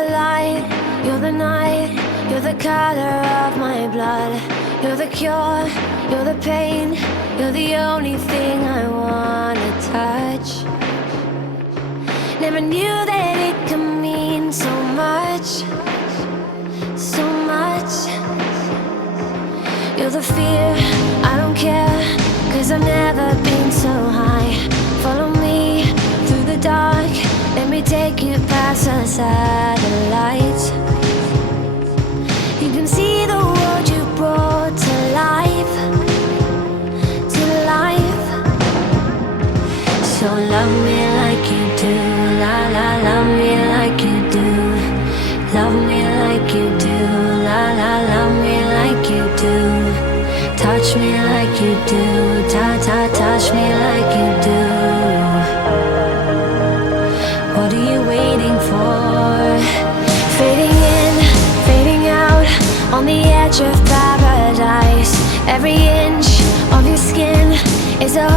the light, you're the night, you're the color of my blood. You're the cure, you're the pain, you're the only thing I wanna touch. Never knew that it could mean so much, so much. You're the fear, I don't care, 'cause I've never been so high. Follow me through the dark, let me take you past the satellites. You can see the world you brought to life, to life. So love me like you do, la la, love me like you do. Love me like you do, la la, love me like you do. Touch me like you do, ta ta, touch me like you do. What are you waiting for? Fading in, fading out, on the edge of paradise. Every inch of your skin is a